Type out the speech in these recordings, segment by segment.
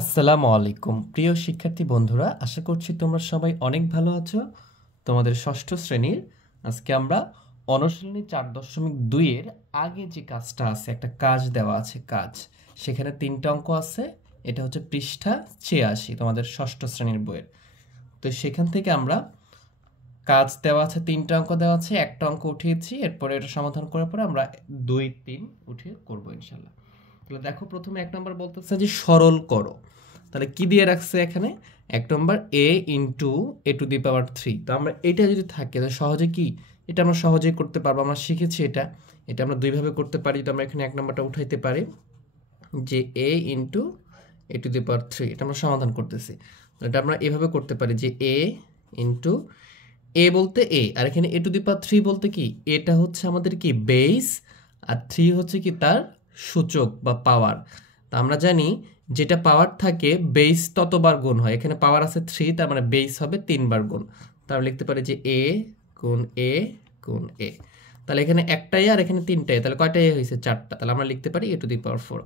আসসালামু আলাইকুম প্রিয় শিক্ষার্থী বন্ধুরা, আশা করছি তোমরা সবাই অনেক ভালো আছো। তোমাদের ষষ্ঠ শ্রেণীর আজকে আমরা অনুশীলনী 4.2 এর আগে যে কাজটা আছে, একটা কাজ দেওয়া আছে, সেখানে 3টা অঙ্ক আছে। এটা হচ্ছে পৃষ্ঠা 86 তোমাদের ষষ্ঠ শ্রেণীর বইয়ের। তো সেখান থেকে আমরা কাজ দেওয়া আছে, 3টা অঙ্ক দেওয়া আছে, একটা অঙ্ক উঠিয়েছি। এরপরে এটা সমাধান করার পরে আমরা 2, 3 উঠিয়ে করবো ইনশাল্লাহ। তাহলে দেখো, প্রথমে 1 নম্বর বলতেছে যে সরল করো। তাহলে কি দিয়ে রাখছে এখানে? 1 নম্বর a into a to the power 3। তো আমরা এটা যদি থাকে তাহলে সহজে কি এটা আমরা সহজেই করতে পারবো। আমরা শিখেছি এটা আমরা দুইভাবে করতে পারি। তো আমরা এখানে 1 নম্বরটা উঠাইতে পারি যে a into a to the power 3, এটা আমরা সমাধান করতেছি। এটা আমরা এভাবে করতে পারি যে a ইন্টু a বলতে a, আর এখানে a টু দি পাওয়ার 3 বলতে কি, এটা হচ্ছে আমাদের কি বেস, আর 3 হচ্ছে কি তার সূচক বা পাওয়ার। তা আমরা জানি যেটা পাওয়ার থাকে বেস ততবার গুণ হয়। এখানে পাওয়ার আছে 3, তার মানে বেস হবে 3 বার গুণ। তাহলে লিখতে পারি যে a গুণ a গুণ a। তাহলে এখানে একটাই আর এখানে 3টাই, তাহলে কয়টাই হয়েছে? 4টা। তাহলে আমরা লিখতে পারি a টু দি পাওয়ার 4।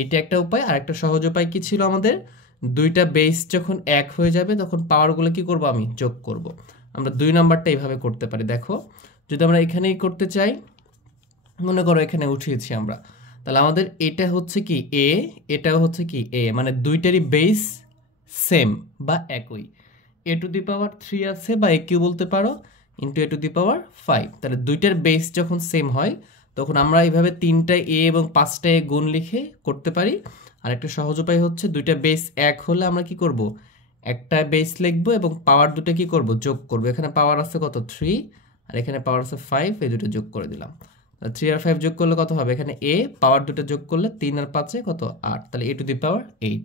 এটা একটা উপায়। আর একটা সহজ উপায় কি ছিল আমাদের? দুইটা বেস যখন এক হয়ে যাবে তখন পাওয়ারগুলো কি করব? আমি যোগ করব। আমরা 2 নাম্বারটা এইভাবে করতে পারি। দেখো, যদি আমরা এখানেই করতে চাই, মনে করো এখানে উঠিয়েছি আমরা, তাহলে আমাদের এটা হচ্ছে কি a, এটাও হচ্ছে কি a, মানে দুইটারই বেস সেম বা একই। a টু দি পাওয়ার 3 আছে বা a কিউ বলতে পারো, ইন্টু a টু দি পাওয়ার 5। তাহলে দুইটার বেস যখন সেম হয় তখন আমরা এইভাবে 3টা a এবং 5টা a গুণ লিখে করতে পারি। আর একটা সহজ উপায় হচ্ছে দুইটা বেস এক হলে আমরা কি করব? একটা বেস লিখবো এবং পাওয়ার দুটো কি করব? যোগ করব। এখানে পাওয়ার আছে কত? 3, আর এখানে পাওয়ার আছে 5, এই দুটো যোগ করে দিলাম। 3 আর 5 যোগ করলে কত হবে? এখানে a, পাওয়ার দুটো যোগ করলে 3 আর 5 কত? 8। তাহলে a টু দি পাওয়ার 8।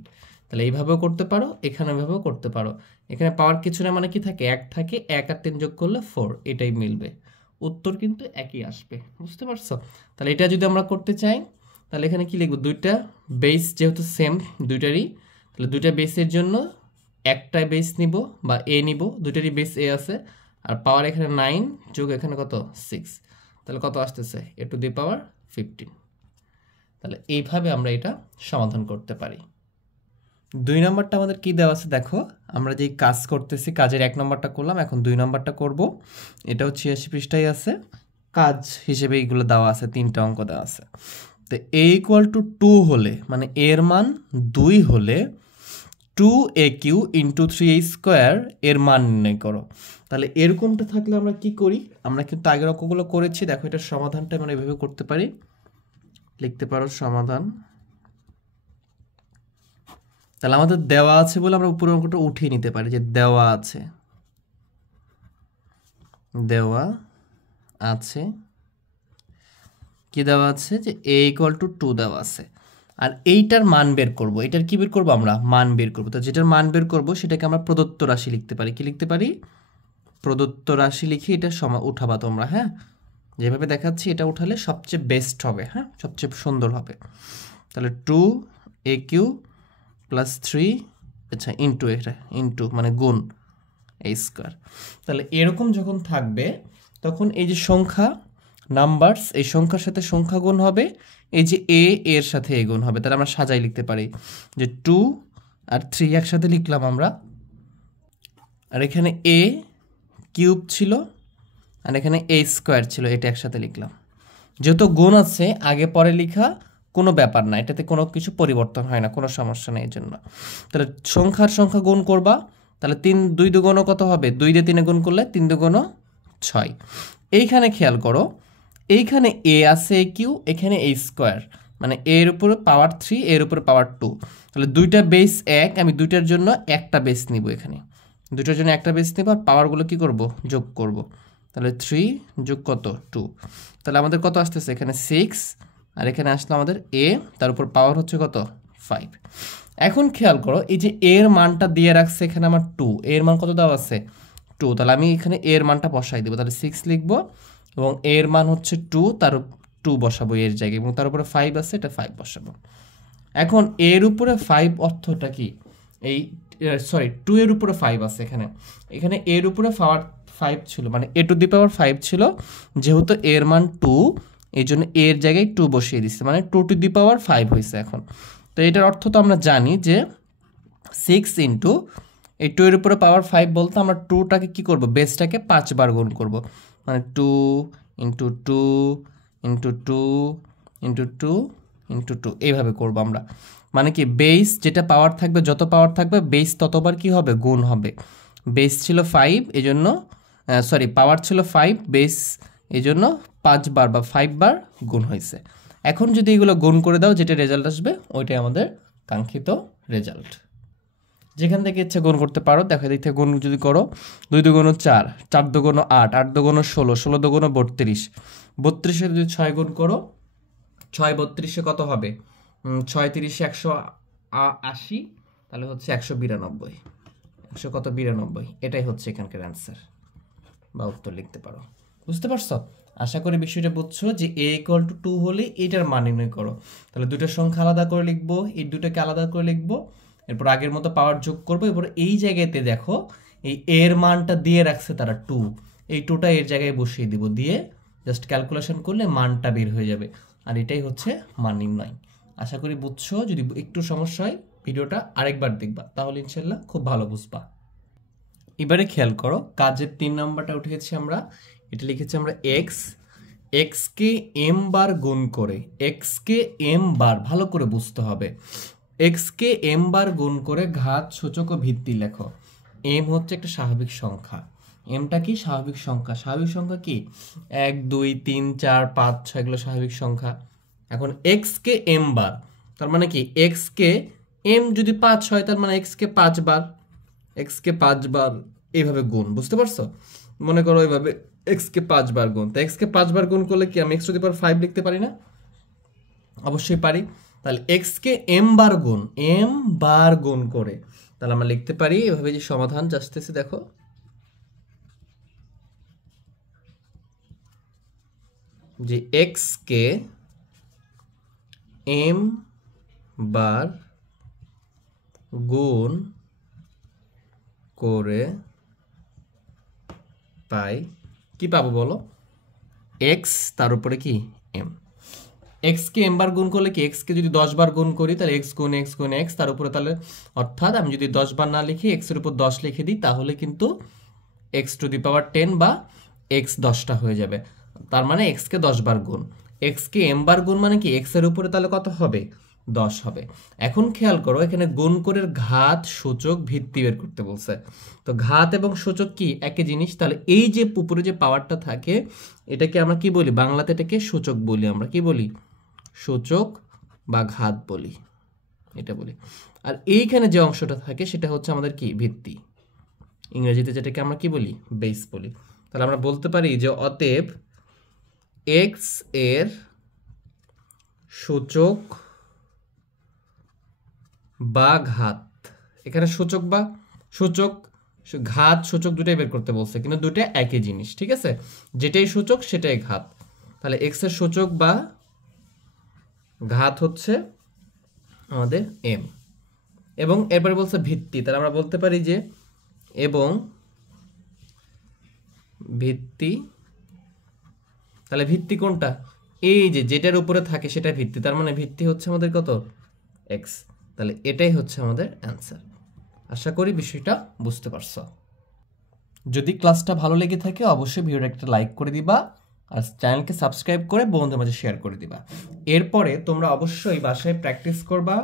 তাহলে এইভাবেও করতে পারো, এখানে এভাবেও করতে পারো। এখানে পাওয়ার কিছু না, মানে কি থাকে? 1 থাকে, 1 আর 3 যোগ করলে 4, এটাই মিলবে। উত্তর কিন্তু একই আসবে। বুঝতে পারছো? তাহলে এটা যদি আমরা করতে চাই তাহলে এখানে কি লিখবো? দুইটা বেস যেহেতু সেম দুইটারই, তাহলে দুইটা বেসের জন্য একটা বেস নিব বা a নিব, দুইটারই বেস a আছে। আর পাওয়ার এখানে 9 যোগ এখানে কত? 6। তাহলে কত আসতেছে? a টু দি পাওয়ার 15। তাহলে এইভাবে আমরা এটা সমাধান করতে পারি। 2 নম্বরটা আমাদের কি দেওয়া আছে দেখো, আমরা যেই কাজ করতেছি কাজের 1 নম্বরটা করলাম, এখন 2 নম্বরটা করব। এটাও 86 পৃষ্ঠায় আছে। কাজ হিসেবে এইগুলো দেওয়া আছে, 3টা অঙ্ক দেওয়া আছে। তো a ইকুয়াল টু 2 হলে, মানে এর মান 2 হলে 2aq ইন্টু 3a স্কোয়ার এর মান নির্ণয় করো। তাহলে এরকমটা থাকলে আমরা কি করি? আমরা কিন্তু আগের অঙ্কগুলো করেছি। দেখো, এটার সমাধানটা আমরা এভাবে করতে পারি। লিখতে পারো সমাধান। তাহলে আমাদের দেওয়া আছে বলে আমরা উপরের অঙ্কটা উঠিয়ে নিতে পারি যে দেওয়া আছে কি দেওয়া আছে যে a ইকুয়াল টু 2 দেওয়া আছে। আর এইটার মান বের করব। এটার কি বের করব? আমরা মান বের করব। তো যেটার মান বের করব সেটাকে আমরা প্রদত্ত রাশি লিখতে পারি। কি লিখতে পারি? প্রদত্ত রাশি লিখে এটা উঠাবা তোমরা। হ্যাঁ, যেভাবে দেখাচ্ছি এটা উঠালে সবচেয়ে বেস্ট হবে। হ্যাঁ, সবচেয়ে সুন্দর হবে। তাহলে 2aq প্লাস 3, আচ্ছা ইন্টু, এটা ইন্টু মানে গুণ a স্কোয়ার। তাহলে এরকম যখন থাকবে তখন এই যে সংখ্যা নাম্বারস, এই সংখ্যার সাথে সংখ্যা গুণ হবে, এই যে a এর সাথে a গুণ হবে। তাহলে আমরা সাজাই লিখতে পারি যে 2 আর 3 একসাথে লিখলাম আমরা, আর এখানে a কিউব ছিল আর এখানে a স্কোয়ার ছিল, এটা একসাথে লিখলাম। যেহেতু গুণ আছে, আগে পরে লেখা কোনো ব্যাপার না, এটাতে কোনো কিছু পরিবর্তন হয় না, কোনো সমস্যা নেই। এই জন্য তাহলে সংখ্যা গুণ করবা। তাহলে 2 দুগুণ কত হবে? 2 দিয়ে 3 গুণ করলে 3 দুগুণ 6। এইখানে খেয়াল করো, এইখানে a আছে a কিউ, এখানে a স্কোয়ার, মানে এর উপরে পাওয়ার 3, এর উপরে পাওয়ার 2। তাহলে দুইটা বেস এক, আমি দুইটার জন্য একটা বেস নিব। এখানে দুইটার জন্য একটা বেস নিব, আর পাওয়ারগুলো কি করব? যোগ করব। তাহলে 3 যোগ কত? 2। তাহলে আমাদের কত আসতেছে? এখানে 6, আর এখানে আসলো আমাদের a, তার উপর পাওয়ার হচ্ছে কত? 5। এখন খেয়াল করো, এই যে এর মানটা দিয়ে রাখছে এখানে আমার 2, এর মান কত দেওয়া আছে? 2। তাহলে আমি এখানে এর মানটা বসাই দেবো। তাহলে 6 লিখবো এবং এর মান হচ্ছে 2, তার 2 বসাবো এর জায়গায়, এবং তার উপরে 5 আছে, এটা 5 বসাবো। এখন এর উপরে 5 অর্থটা কি? এই সরি, 2 এর উপরে 5 আছে এখানে, এখানে এর উপরে পাওয়ার 5 ছিল, মানে a টু দি পাওয়ার 5 ছিল। যেহেতু এর মান 2, এই জন্য এর জায়গায় 2 বসিয়ে দিচ্ছে, মানে 2 টু দি পাওয়ার 5 হয়েছে এখন। তো এটার অর্থ তো আমরা জানি যে 6 ইন্টু এই 2 এর উপরে পাওয়ার 5 বলতে আমরা 2টাকে কি করব, বেসটাকে 5 বার গুণ করব, মানে 2 ইন্টু 2 ইন্টু 2 ইন্টু 2 ইন্টু 2 এইভাবে করব আমরা। মানে কি বেস যেটা পাওয়ার থাকবে, যত পাওয়ার থাকবে বেস ততবার কি হবে, গুণ হবে। বেস ছিল 5 এই জন্য সরি পাওয়ার ছিল 5, বেস এই জন্য 5 বার বা 5 বার গুণ হয়েছে। এখন যদি এগুলো গুণ করে দাও, যেটা রেজাল্ট আসবে ওইটাই আমাদের কাঙ্ক্ষিত রেজাল্ট। যেখান থেকে ইচ্ছা গুণ করতে পারো। দেখো দিক থেকে গুণ যদি করো, 2 দুগুণ 4, 4 দুগুণ 8, 8 দুগুণ 16, 16 দুগুণ 32, 32 যদি 6 গুণ করো, 6 32 কত হবে, 6 30 180, তাহলে হচ্ছে 192, 100 কত 92, এটাই হচ্ছে এখানকার অ্যান্সার বা উত্তর লিখতে পারো। বুঝতে পারছো? আশা করি বিষয়টা বুঝছো যে a = 2 হলে এটার মান নির্ণয় করো। তাহলে দুটো সংখ্যা আলাদা করে লিখবো, এই দুটোকে আলাদা করে লিখবো, এরপর আগের মতো পাওয়ার যোগ করবো। এরপর এই জায়গাতে দেখো এই এর মানটা দিয়ে রাখছে তারা 2, এই 2টা এর জায়গায় বসিয়ে দিব, দিয়ে জাস্ট ক্যালকুলেশন করলে মানটা বের হয়ে যাবে। আর এটাই হচ্ছে মান নির্ণয়। আশা করি বুঝছো। যদি একটু সমস্যা হয় ভিডিওটা আরেকবার দেখবা, তাহলে ইনশাল্লাহ খুব ভালো বুঝবা। এবারে খেয়াল করো, কাজের 3 নাম্বারটা উঠে গেছে, আমরা এটা লিখেছি আমরা x কে m বার গুণ করে, x কে m বার, ভালো করে বুঝতে হবে, x কে m বার গুণ করে ঘাত, সূচক ও ভিত্তি লেখো। m হচ্ছে একটা স্বাভাবিক সংখ্যা, mটা কি স্বাভাবিক সংখ্যা, স্বাভাবিক সংখ্যা কি 1 2 3 4 5 6 এগুলো স্বাভাবিক সংখ্যা। এখন x কে m বার, তার মানে কি x কে m যদি 5 হয় তার মানে x কে 5 বার, x কে 5 বার এইভাবে গুণ। বুঝতে পারছো? মনে করো এইভাবে x কে 5 বার গুণ, তো x কে 5 বার গুণ করলে কি আমি x⁵ লিখতে পারি না? অবশ্যই পারি। তাহলে x কে m বার গুণ করে, তাহলে আমরা লিখতে পারি এভাবে, যে সমাধান আসতেছে দেখো, যে x কে m বার গুণ করে পাই, কি পাবো বলো, x তার উপরে কি m। x কে m বার গুণ করলে কি, x কে যদি 10 বার গুণ করি তাহলে x গুণ x গুণ x তার উপরে, তাহলে অর্থাৎ আমি যদি 10 বার না লিখি x এর উপর 10 লিখে দিই, তাহলে কিন্তু x⁻10 বা x 10টা হয়ে যাবে। তার মানে x কে 10 বার গুণ, x কে m বার গুণ মানে কি x এর উপরে তাহলে কত হবে, 10 হবে। এখন খেয়াল করো, এখানে গুণ করে ঘাত, সূচক, ভিত্তি বের করতে বলছে। তো ঘাত এবং সূচক কি একই জিনিস, তাহলে এই যে উপরে যে পাওয়ারটা থাকে এটাকে আমরা কি বলি, বাংলাতে এটাকে সূচক বলি, আমরা কি বলি, সূচক বা ঘাত বলি, এটা বলি। আর এইখানে যে অংশটা থাকে সেটা হচ্ছে আমাদের কি, ভিত্তি, ইংরেজিতে যেটাকে আমরা কি বলি, বেস বলি। তাহলে আমরা বলতে পারি যে অতএব x এর সূচক বা ঘাত, এখানে সূচক বা সূচক, ঘাত সূচক দুটাই বের করতে বলছে, কিন্তু দুটো একই জিনিস, ঠিক আছে, যেটাই সূচক সেটাই ঘাত। তাহলে x এর সূচক বা ঘাত হচ্ছে আমাদের m, এবং এরপরে বলছে ভিত্তি, তাহলে আমরা বলতে পারি যে এবং ভিত্তি, তাহলে ভিত্তি কোনটা, এই যে যেটার উপরে থাকে সেটা ভিত্তি, তার মানে ভিত্তি হচ্ছে আমাদের কত, x। তাহলে এটাই হচ্ছে আমাদের অ্যান্সার। আশা করি বিষয়টা বুঝতে পারছো। যদি ক্লাসটা ভালো লেগে থাকে অবশ্যই ভিডিওটা একটা লাইক করে দিবা, আর চ্যানেলকে সাবস্ক্রাইব করে বন্ধুদের মাঝে শেয়ার করে দিবা। এরপরে তোমরা অবশ্যই বাসায় প্র্যাকটিস করবা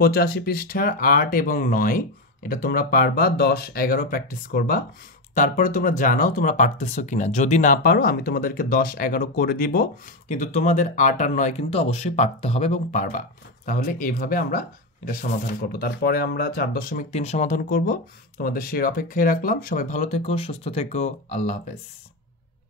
85 পৃষ্ঠার 8 এবং 9, এটা তোমরা পারবা, 10 11 প্র্যাকটিস করবা। তারপরে তোমরা জানাও তোমরা পারতেছো কিনা, যদি না পারো আমি তোমাদেরকে 10 11 করে দিব, কিন্তু তোমাদের 8 আর 9 কিন্তু অবশ্যই পারতে হবে এবং পারবা। তাহলে এইভাবে আমরা এটা সমাধান করব, তারপরে আমরা 4.3 সমাধান করব। তোমাদের সেই অপেক্ষায় রাখলাম। সবাই ভালো থেকো, সুস্থ থেকো, আল্লাহ হাফেজ।